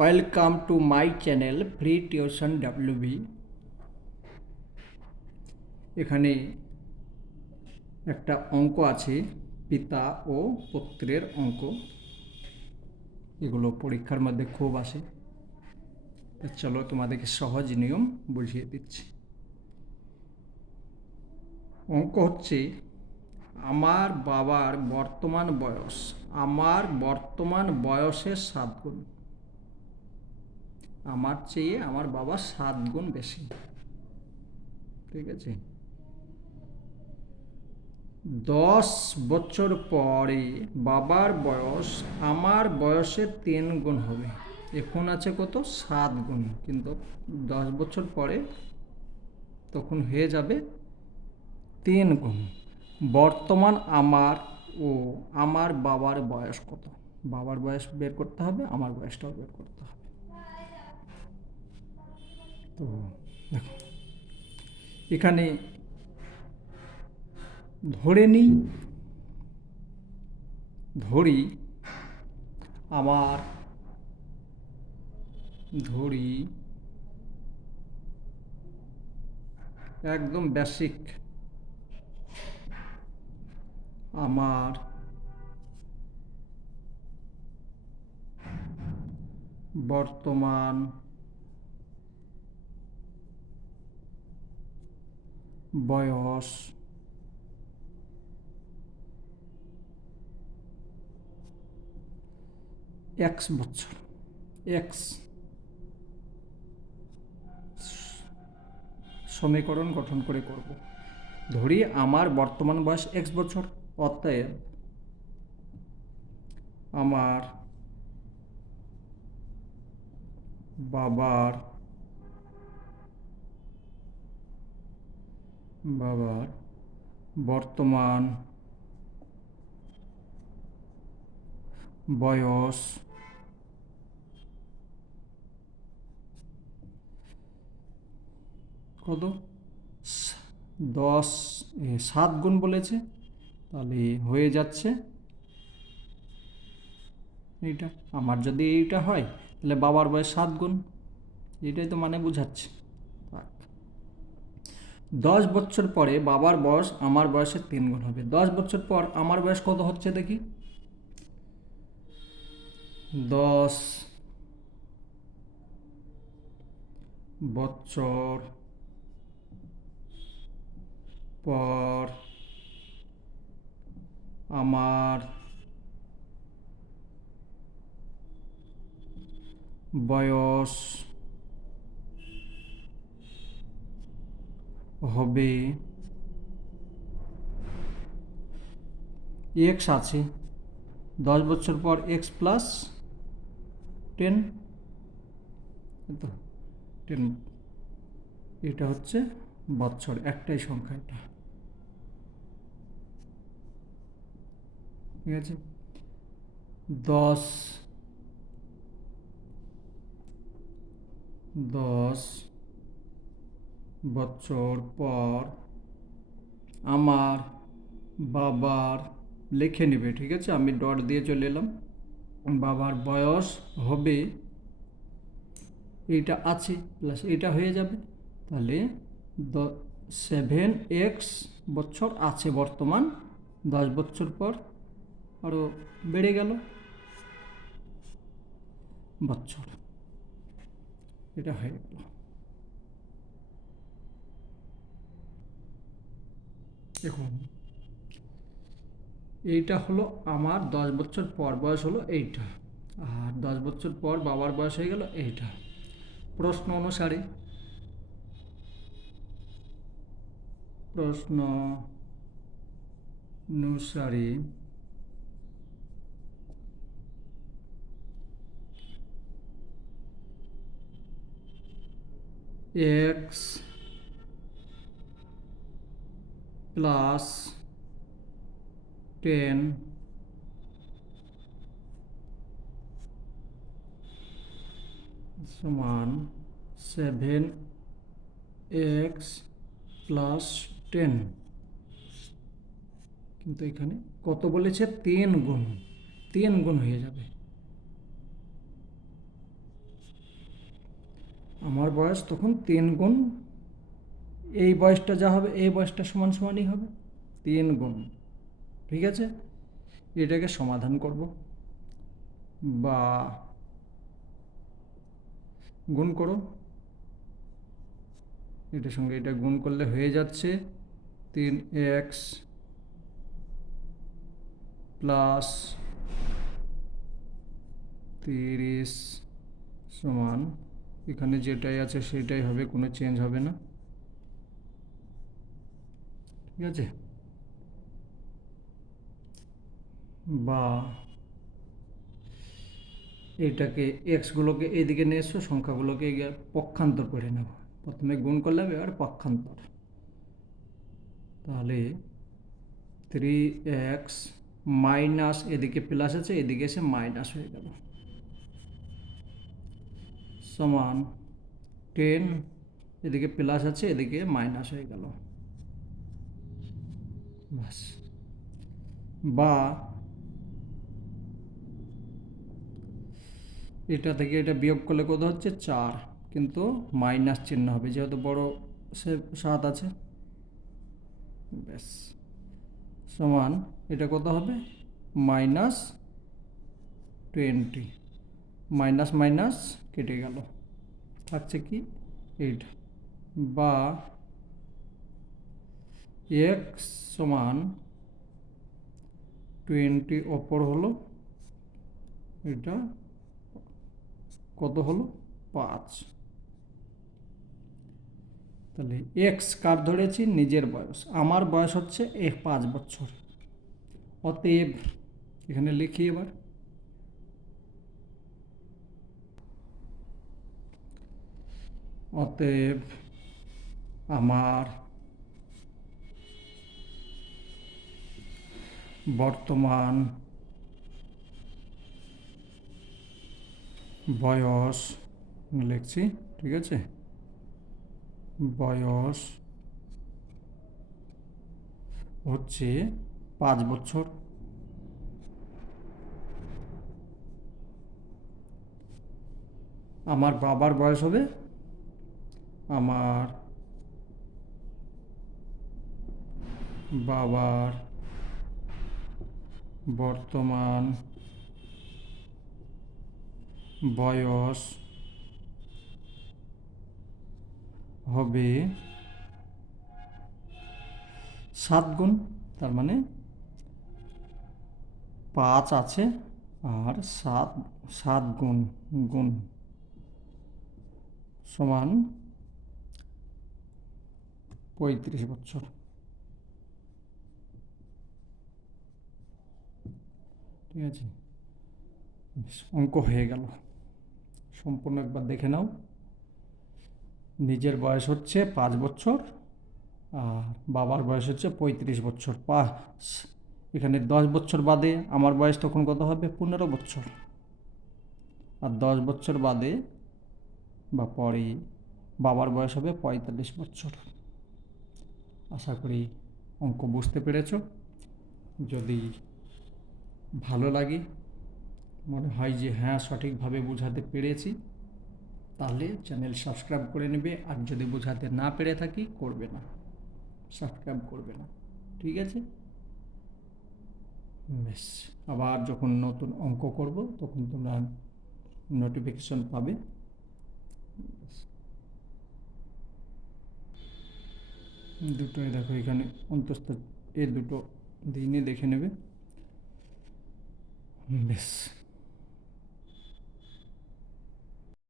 Welcome to my channel free tuition WB. এখানে একটা অঙ্ক আছে, পিতা ও পুত্রের অঙ্ক। এগুলো পরীক্ষার মধ্যে খুব আসে। চলো তোমাদেরকে সহজ নিয়ম বুঝিয়ে দিচ্ছি। অঙ্ক হচ্ছে, আমার বাবার বর্তমান বয়স আমার বর্তমান বয়সের 7 গুণ। আমার চেয়ে আমার বাবা 7 গুণ বেশি। ঠিক আছে, 10 বছর পরে বাবার বয়স আমার বয়সের 3 গুণ হবে। এখন আছে কত? 7 গুণ, কিন্তু 10 বছর পরে তখন হয়ে যাবে 3 গুণ। বর্তমান আমার ও আমার বাবার বয়স কত? বাবার বয়স বের করতে হবে, আমার বয়সটাও বের করতে হবে। তো দেখো, এখানে ধরি একদম বেসিক, আমার বর্তমান বয়স x বছর। x সমীকরণ গঠন করে করব। ধরি আমার বর্তমান বয়স x বছর, অতএব আমার বাবার বর্তমান বয়স কত? 7 গুণ বলেছে, তাহলে হয়ে যাচ্ছে এইটা। আমার যদি এইটা হয় তাহলে বাবার বয়স 7 গুণ, এটাই তো মানে বুঝাচ্ছে। 10 বছর পরে বাবার বয়স আমার বয়সের 3 গুণ হবে। 10 বছর পর আমার বয়স কত হচ্ছে দেখি? 10 বছর পর আমার বয়স হবে, এক্স আছে, 10 বছর পর এক্স প্লাস 10, তো 10, এটা হচ্ছে বছর, একটাই সংখ্যা এটা। ঠিক আছে, 10 বছর পর আমার বাবার, লিখে নেবে, ঠিক আছে, আমি ডট দিয়ে চলে এলাম। বাবার বয়স হবে, এইটা আছে প্লাস এইটা হয়ে যাবে, তাহলে 7x বছর আছে বর্তমান। 10 বছর পর আরও বেড়ে গেল বছর, এটা হয়ে গেল। দেখুন, এইটা হলো আমার 10 বছর পর বয়স হলো এইটা, আর 10 বছর পর বাবার বয়স হয়ে গেল এইটা। প্রশ্ন অনুসারে x প্লাস 10 সমান 7x প্লাস 10, কিন্তু এখানে কত বলেছে? 3 গুণ, 3 গুণ হয়ে যাবে। আমার বয়স তখন 3 গুণ এই বয়সটা যা হবে এই বয়সটা সমান সমানই হবে 3 গুণ। ঠিক আছে, এটাকে সমাধান করব বা গুণ করো, এটার সঙ্গে এটা গুণ করলে হয়ে যাচ্ছে 3x প্লাস 30 সমান, এখানে যেটাই আছে সেটাই হবে, কোনো চেঞ্জ হবে না। ঠিক আছে, বা এটাকে এক্সগুলোকে এইদিকে নিয়ে এসো, সংখ্যাগুলোকে পক্ষান্তর করে নেব। প্রথমে গুণ করলাম, এবার পক্ষান্তর। তাহলে 3x মাইনাস, এদিকে প্লাস আছে এদিকে এসে মাইনাস হয়ে গেল, সমান 10, এদিকে প্লাস আছে এদিকে মাইনাস হয়ে গেল, বাস। বা এটা থেকে এটা বিয়োগ করলে কত হচ্ছে 4, কিন্তু মাইনাস চিহ্ন হবে যেহেতু বড় সে 7 আছে, ব্যাস। সমান এটা কত হবে -20, মাইনাস মাইনাস কেটে গেল, থাকছে কি 8। বা এক্স সমান 20 অপর হলো, এটা কত হলো 5। তাহলে এক্স কার ধরেছি, নিজের বয়স। আমার বয়স হচ্ছে 5 বছর। অতএব এখানে লিখি এবার, অতএব আমার বর্তমান বয়স লিখছি, ঠিক আছে, বয়স হচ্ছে 5 বছর। আমার বাবার বয়স হবে, আমার বাবার বর্তমান বয়স হবে 7 গুণ, তার মানে 5 আছে আর 7 গুণ গুণ সমান 35 বছর। ঠিক আছে, অঙ্ক হয়ে গেল। সম্পূর্ণ একবার দেখে নাও। নিজের বয়স হচ্ছে 5 বছর আর বাবার বয়স হচ্ছে 35 বছর। এখানে 10 বছর বাদে আমার বয়স তখন কত হবে, 15 বছর। আর 10 বছর বাদে বা পরে বাবার বয়স হবে 45 বছর। আশা করি অঙ্ক বুঝতে পেরেছ। যদি ভালো লাগে, মনে হয় যে হ্যাঁ সঠিকভাবে বোঝাতে পেরেছি, তাহলে চ্যানেল সাবস্ক্রাইব করে নেবে। আর যদি বোঝাতে না পেরে থাকি, করবে না, সাবস্ক্রাইব করবে না। ঠিক আছে, বেশ। আবার যখন নতুন অঙ্ক করব তখন তোমরা নোটিফিকেশন পাবে। দুটোই দেখো এখানে অন্তস্থ, এ দুটো দিনই দেখে নেবে, বেশ।